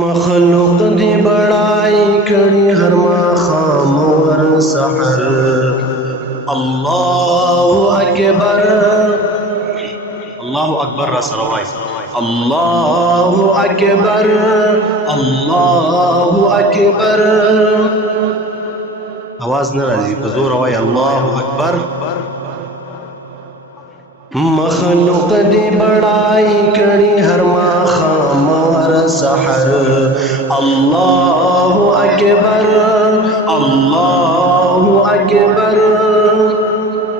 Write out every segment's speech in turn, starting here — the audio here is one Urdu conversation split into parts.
مخلوق دی بڑائی کری ہر ماخام ور سحر اللہ اکبر اللہ اکبر را سروائی اللہ اکبر اللہ اکبر آواز نہ راضی بزور آوائی اللہ اکبر مخلوق دی بڑائی کری ہر ماخام ور سحر اللہ اکبر اللہ اکبر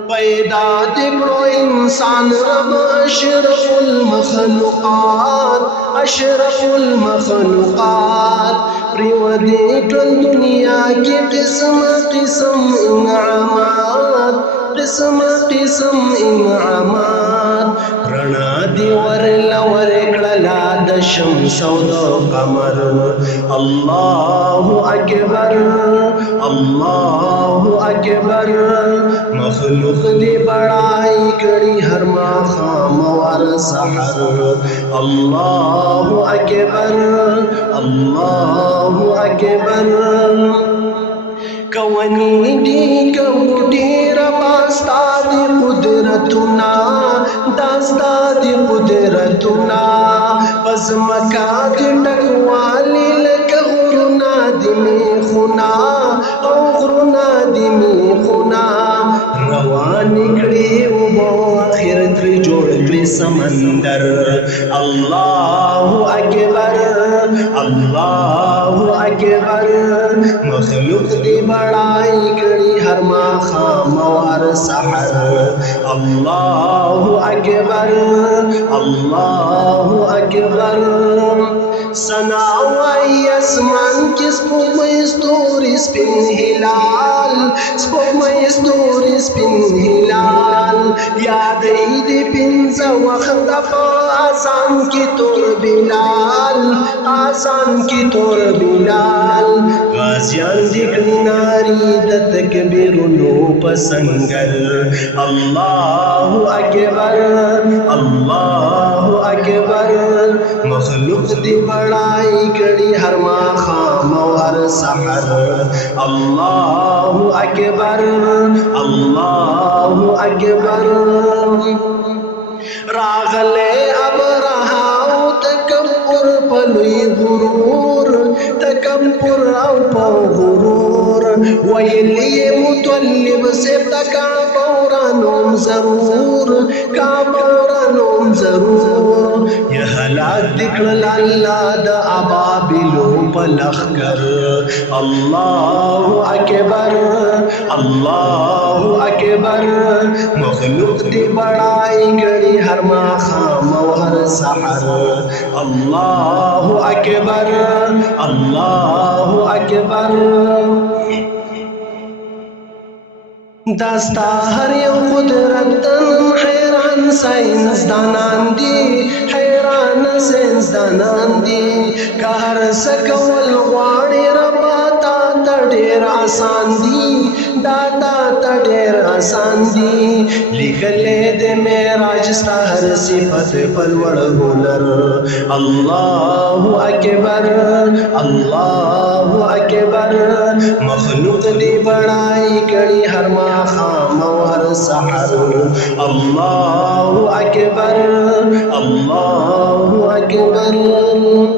پیدا دکڑو انسان رب اشرف المخلوقات اشرف المخلوقات پریودی ٹول دنیا کی قسم قسم انعامات قسم قسم انعامات رنا دی ور کڑلا د شمس و د قمر اللہ اکبر اللہ اکبر مخلوق دی بڑائی کری ہر ماخام ور سحر اللہ اکبر اللہ اکبر کونی دی کبوٹی رباستا دی قدرتنا داستا دی قدرتنا پس مکا دی ٹکوالی لکا غرنا دی میخونا او غرنا دی میخونا روان کڑی اوبو آخر تری جوڑ کڑی سمندر اللہ اکبر اللہ اکبر مخلوق دی بڑائی کڑی ہر ماخام ور سحر اللہ اکبر اللہ اکبر ثنا وائی اسمان کی سپوږمۍ ستوري سپین هلال سپوږمۍ ستوري سپین هلال یادی دی پنځه وخت په آسان کی تور بلال آسان کی تور بلال غازیان دی کناری د تکبیرونو پسنگر اللہ اکبر اللہ اکبر مخلوق دی بڑائی کڑی ہر ماخام ور سحر اللہ اکبر اللہ اکبر راغلے ابرہاو تکبر پلوی غرور تکبر او پا غرور ویلی متولب سیبتا کابورانوم ضرور کابورانوم ضرور یہ حلاک دکھل اللہ دا ابابلو پلخکر اللہ اکبر اللہ اکبر مخلوق دی بڑائی کڑی ہر ماخام ور سحر اللہ اکبر اللہ اکبر داستا ہر یو قدرتن حیران سائنس دانان دی حیران سائنس دانان دی کہ ہر سکول غواڑی ربا تا ڈیر آسان دی دادا تا ڈیر آسان دی لکھلے دے میراج ستا ہر صفت پلوڑ ہنر اللہ اکبر اللہ اکبر مخلوق دی بڑائی کڑی ہر ماخام ور سحر اللہ اکبر اللہ اکبر